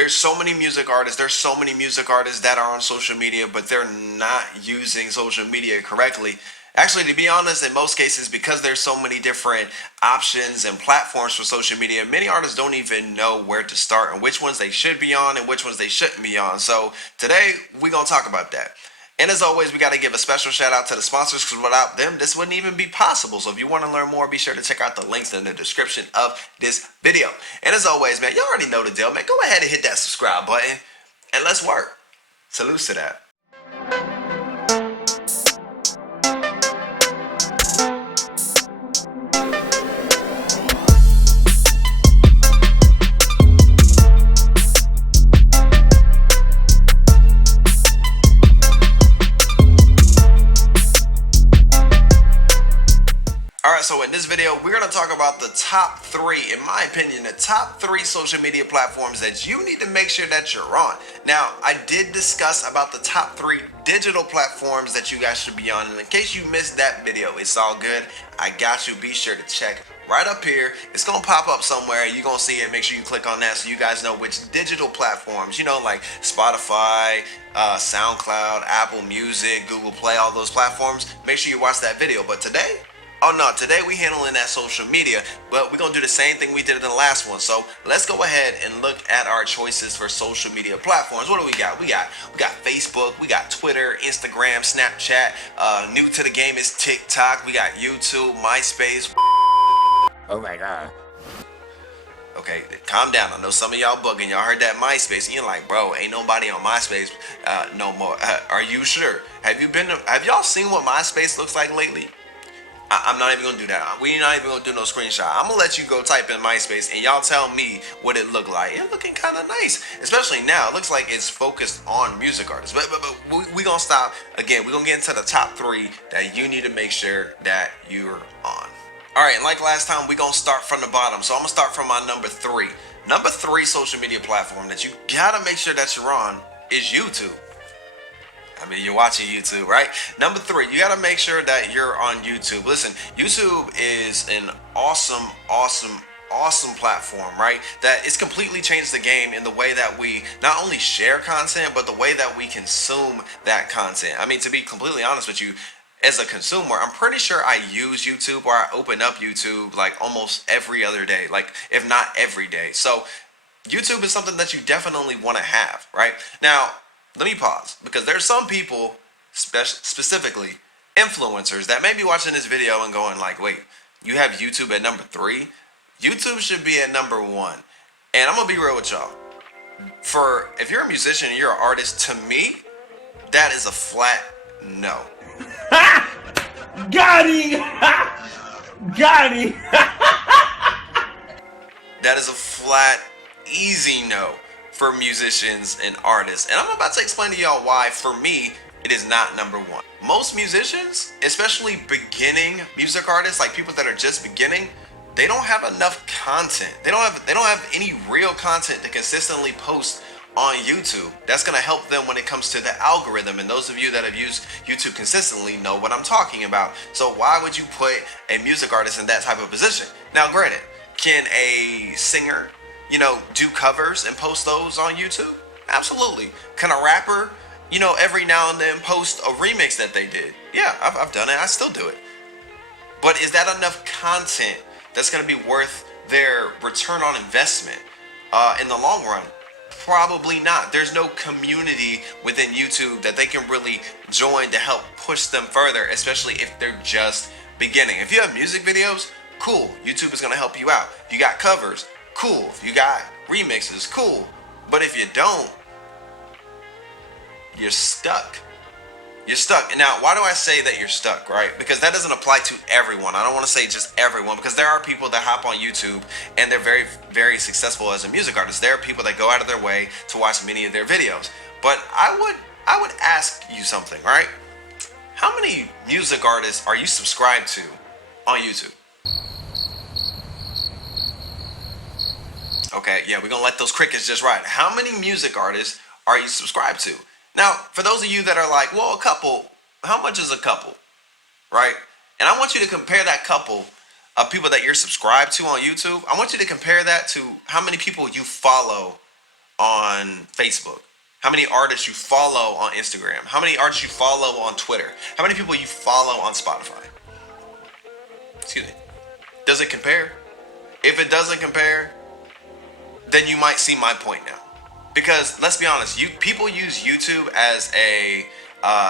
There's so many music artists. There's so many music artists that are on social media, but they're not using social media correctly. Actually, to be honest, in most cases, because there's so many different options and platforms for social media, many artists don't even know where to start and which ones they should be on and which ones they shouldn't be on. So today, we're going to talk about that. And as always, we got to give a special shout out to the sponsors because without them, this wouldn't even be possible. So if you want to learn more, be sure to check out the links in the description of this video. And as always, man, you already know the deal, man. Go ahead and hit that subscribe button and let's work. Salute to that. Alright, so in this video, we're going to talk about the top 3, in my opinion, the top 3 social media platforms that you need to make sure that you're on. Now, I did discuss about the top 3 digital platforms that you guys should be on, and in case you missed that video, it's all good. I got you. Be sure to check right up here. It's going to pop up somewhere. You're going to see it. Make sure you click on that so you guys know which digital platforms, like Spotify, SoundCloud, Apple Music, Google Play, all those platforms. Make sure you watch that video. But today we handling that social media, but we're gonna do the same thing we did in the last one. So let's go ahead and look at our choices for social media platforms. What do we got? We got Facebook, we got Twitter, Instagram, Snapchat. New to the game is TikTok. We got YouTube, MySpace. Oh my god. Okay, calm down. I know some of y'all bugging. Y'all heard that MySpace, and you're like, bro, ain't nobody on MySpace no more. Are you sure? Have y'all seen what MySpace looks like lately? I'm not even gonna do that. We're not even gonna do no screenshot. I'm gonna let you go type in MySpace and y'all tell me what it looked like. It looking kind of nice, especially now. It looks like it's focused on music artists. But we gonna stop again. We're gonna get into the top 3 that you need to make sure that you're on. All right, and like last time, we're gonna start from the bottom. So I'm gonna start from my number 3. Number 3 social media platform that you gotta make sure that you're on is YouTube. I mean, you're watching YouTube, right? Number 3, you got to make sure that you're on YouTube. Listen, YouTube is an awesome platform, right? That it's completely changed the game in the way that we not only share content, but the way that we consume that content. I mean, to be completely honest with you, as a consumer, I'm pretty sure I use YouTube or I open up YouTube like almost every other day, like if not every day. So YouTube is something that you definitely want to have, right? Now, let me pause because there's some people, specifically influencers, that may be watching this video and going like, wait, you have YouTube at number 3? YouTube should be at number 1. And I'm gonna be real with y'all. If you're a musician and you're an artist, to me, that is a flat no. Got him! Got him! That is a flat, easy no for musicians and artists. And I'm about to explain to y'all why, for me, it is not number 1. Most musicians, especially beginning music artists, like people that are just beginning, they don't have enough content. They don't have any real content to consistently post on YouTube. That's gonna help them when it comes to the algorithm. And those of you that have used YouTube consistently know what I'm talking about. So why would you put a music artist in that type of position? Now, granted, can a singer do covers and post those on YouTube? Absolutely. Can a rapper, every now and then post a remix that they did? Yeah, I've done it. I still do it. But is that enough content that's going to be worth their return on investment in the long run? Probably not. There's no community within YouTube that they can really join to help push them further, especially if they're just beginning. If you have music videos, cool. YouTube is going to help you out. If you got covers, cool. If you got remixes, cool. But if you don't, you're stuck. You're stuck. And now, why do I say that you're stuck, right? Because that doesn't apply to everyone. I don't want to say just everyone, because there are people that hop on YouTube and they're very, very successful as a music artist. There are people that go out of their way to watch many of their videos. But I would ask you something, right? How many music artists are you subscribed to on YouTube? Okay, yeah, we're gonna let those crickets just ride. How many music artists are you subscribed to? Now, for those of you that are like, well, a couple, how much is a couple, right? And I want you to compare that couple of people that you're subscribed to on YouTube. I want you to compare that to how many people you follow on Facebook, how many artists you follow on Instagram, how many artists you follow on Twitter, how many people you follow on Spotify. Excuse me. Does it compare? If it doesn't compare, then you might see my point now. Because let's be honest, people use YouTube as a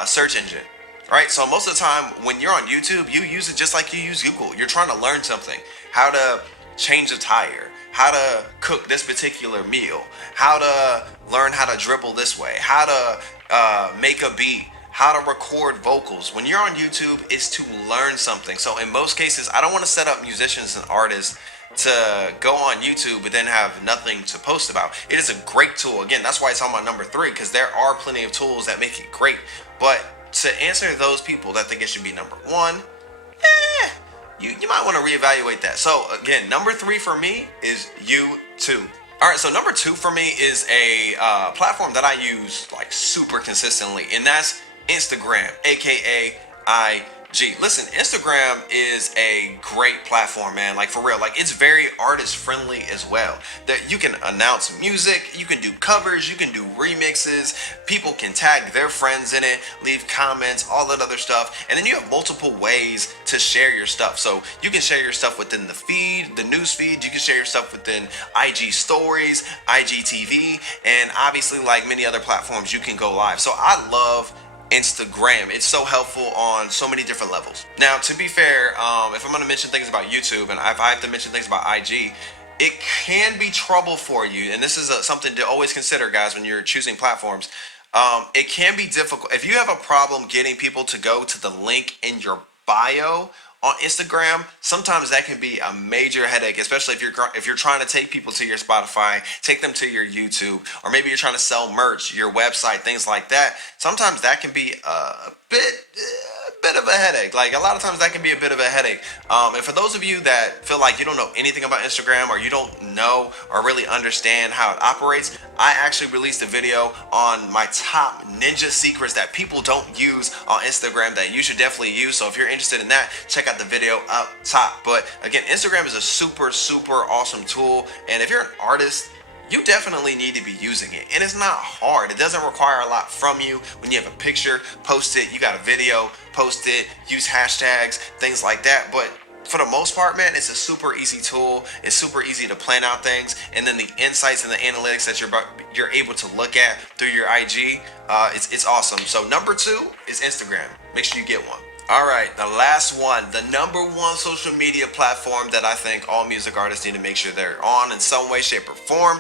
search engine, right? So most of the time when you're on YouTube, you use it just like you use Google. You're trying to learn something, how to change a tire, how to cook this particular meal, how to learn how to dribble this way, how to make a beat, how to record vocals. When you're on YouTube, it's to learn something. So in most cases, I don't want to set up musicians and artists to go on YouTube but then have nothing to post about. It is a great tool. Again, that's why it's on my number 3, because there are plenty of tools that make it great. But to answer those people that think it should be number 1, you might want to reevaluate that. So again, number 3 for me is YouTube. All right, so number 2 for me is a platform that I use like super consistently, and that's Instagram, aka IG. Listen, Instagram is a great platform, man. Like for real, like it's very artist friendly as well. That you can announce music, you can do covers, you can do remixes. People can tag their friends in it, leave comments, all that other stuff. And then you have multiple ways to share your stuff. So you can share your stuff within the feed, the news feed. You can share your stuff within IG stories, IGTV, and obviously like many other platforms, you can go live. So I love Instagram. It's so helpful on so many different levels. Now, to be fair, if I'm going to mention things about YouTube and if I have to mention things about IG, it can be trouble for you. And this is something to always consider, guys, when you're choosing platforms. It can be difficult. If you have a problem getting people to go to the link in your bio on Instagram, sometimes that can be a major headache, especially if you're trying to take people to your Spotify, take them to your YouTube, or maybe you're trying to sell merch, your website, things like that. Sometimes that can be a bit of a headache. Like a lot of times that can be a bit of a headache. And for those of you that feel like you don't know anything about Instagram, or you don't know or really understand how it operates, I actually released a video on my top ninja secrets that people don't use on Instagram that you should definitely use. So if you're interested in that, check out the video up top. But again, Instagram is a super awesome tool, and if you're an artist, you definitely need to be using it. And it's not hard. It doesn't require a lot from you. When you have a picture, post it. You got a video, post it. Use hashtags, things like that. But for the most part, man, it's a super easy tool. It's super easy to plan out things. And then the insights and the analytics that you're able to look at through your IG, it's awesome. So number 2 is Instagram. Make sure you get one. All right, the last one, the number 1 social media platform that I think all music artists need to make sure they're on in some way, shape, or form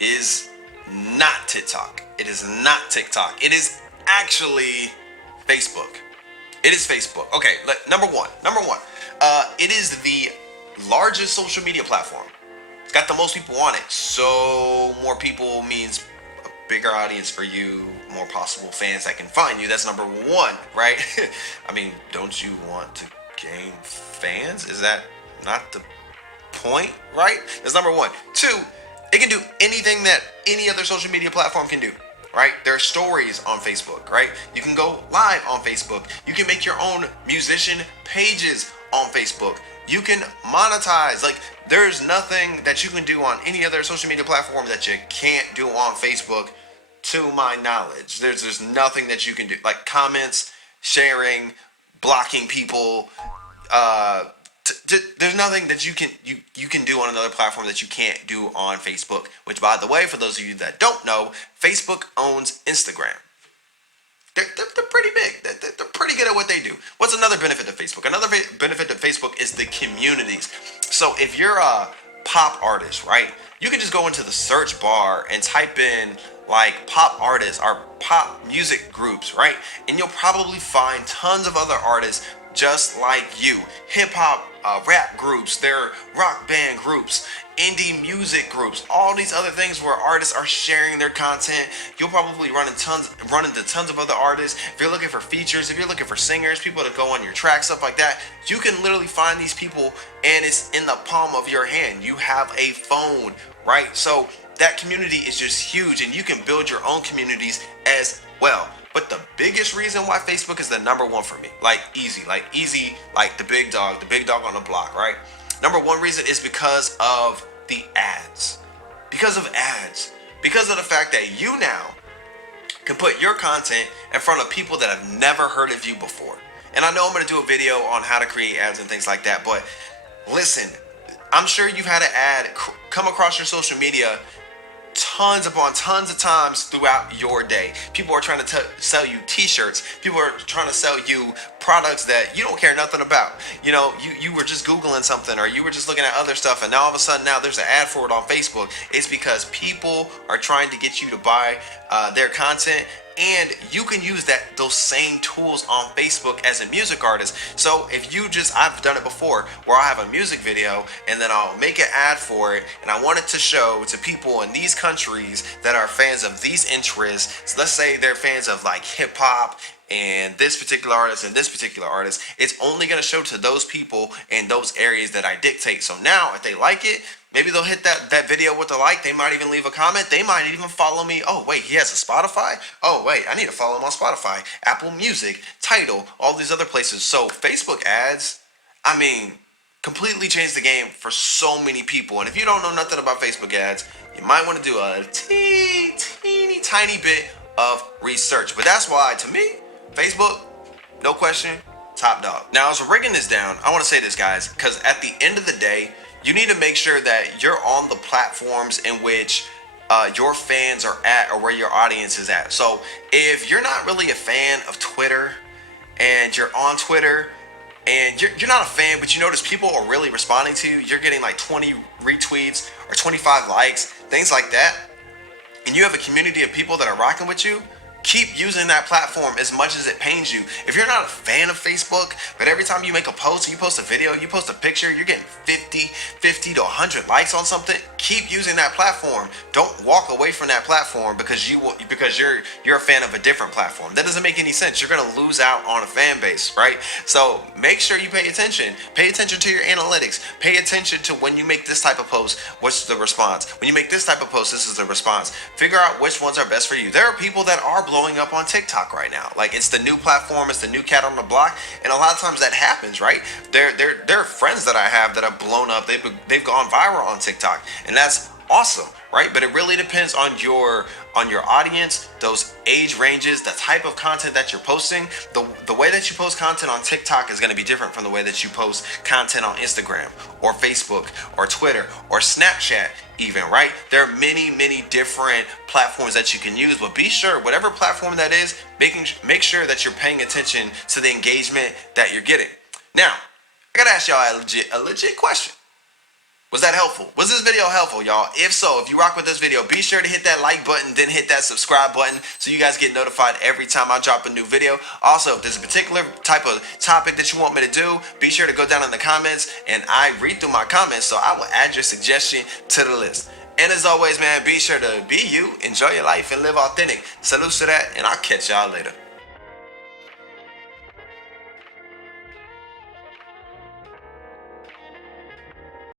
is not TikTok. It is not TikTok. It is actually Facebook. It is Facebook. Okay, number one. It is the largest social media platform. It's got the most people on it. So more people means a bigger audience for you, more possible fans that can find you. That's number 1, right? I mean, don't you want to gain fans? Is that not the point, right? That's number 1. 2, it can do anything that any other social media platform can do, right? There are stories on Facebook, right? You can go live on Facebook. You can make your own musician pages on Facebook. You can monetize. Like, there's nothing that you can do on any other social media platform that you can't do on Facebook, to my knowledge. There's nothing that you can do. Like comments, sharing, blocking people, there's nothing that you can do on another platform that you can't do on Facebook. Which, by the way, for those of you that don't know, Facebook owns Instagram. They're pretty big. They're pretty good at what they do. What's another benefit of Facebook? Another benefit of Facebook is the communities. So if you're a pop artist, right, you can just go into the search bar and type in like pop artists or pop music groups, right? And you'll probably find tons of other artists just like you. Hip hop, rap groups, there are rock band groups, indie music groups, all these other things where artists are sharing their content. You'll probably run into tons of other artists. If you're looking for features, if you're looking for singers, people to go on your track, stuff like that, you can literally find these people and it's in the palm of your hand. You have a phone, right? So that community is just huge, and you can build your own communities as well. But the biggest reason why Facebook is the number 1 for me, like easy, like the big dog on the block, right? Number 1 reason is because of the ads. Because of ads. Because of the fact that you now can put your content in front of people that have never heard of you before. And I know I'm going to do a video on how to create ads and things like that, but listen, I'm sure you've had an ad come across your social media tons upon tons of times throughout your day. People are trying to sell you t-shirts. People are trying to sell you products that you don't care nothing about. You know, you were just Googling something, or you were just looking at other stuff, and now all of a sudden now there's an ad for it on Facebook. It's because people are trying to get you to buy their content. And you can use those same tools on Facebook as a music artist. So if I've done it before, where I have a music video and then I'll make an ad for it, and I want it to show to people in these countries that are fans of these interests. So let's say they're fans of like hip hop and this particular artist and this particular artist. It's only going to show to those people in those areas that I dictate. So now if they like it, maybe they'll hit that video with a like. They might even leave a comment. They might even follow me. Oh, wait, he has a Spotify? Oh, wait, I need to follow him on Spotify, Apple Music, Tidal, all these other places. So Facebook ads, I mean, completely changed the game for so many people. And if you don't know nothing about Facebook ads, you might want to do a teeny tiny bit of research. But that's why, to me, Facebook, no question, top dog. Now, as we're breaking this down, I want to say this, guys, because at the end of the day, you need to make sure that you're on the platforms in which your fans are at, or where your audience is at. So if you're not really a fan of Twitter and you're on Twitter and you're not a fan, but you notice people are really responding to you, you're getting like 20 retweets or 25 likes, things like that, and you have a community of people that are rocking with you, keep using that platform as much as it pains you. If you're not a fan of Facebook, but every time you make a post, you post a video, you post a picture, you're getting 50 to 100 likes on something, keep using that platform. Don't walk away from that platform because you're a fan of a different platform. That doesn't make any sense. You're gonna lose out on a fan base, right? So make sure you pay attention. Pay attention to your analytics. Pay attention to when you make this type of post, what's the response? When you make this type of post, this is the response. Figure out which ones are best for you. There are people that are blowing up on TikTok right now. Like, it's the new platform, it's the new cat on the block, and a lot of times that happens, right? There are friends that I have that have blown up. They've gone viral on TikTok, and that's awesome, right? But it really depends on your audience, those age ranges, the type of content that you're posting. The way that you post content on TikTok is going to be different from the way that you post content on Instagram or Facebook or Twitter or Snapchat even, right? There are many different platforms that you can use, but be sure, whatever platform that is, make sure that you're paying attention to the engagement that you're getting. Now, I gotta ask y'all a legit question. Was that helpful? Was this video helpful, y'all? If so, if you rock with this video, be sure to hit that like button, then hit that subscribe button so you guys get notified every time I drop a new video. Also, if there's a particular type of topic that you want me to do, be sure to go down in the comments, and I read through my comments, so I will add your suggestion to the list. And as always, man, be sure to be you, enjoy your life, and live authentic. Salute to that, and I'll catch y'all later.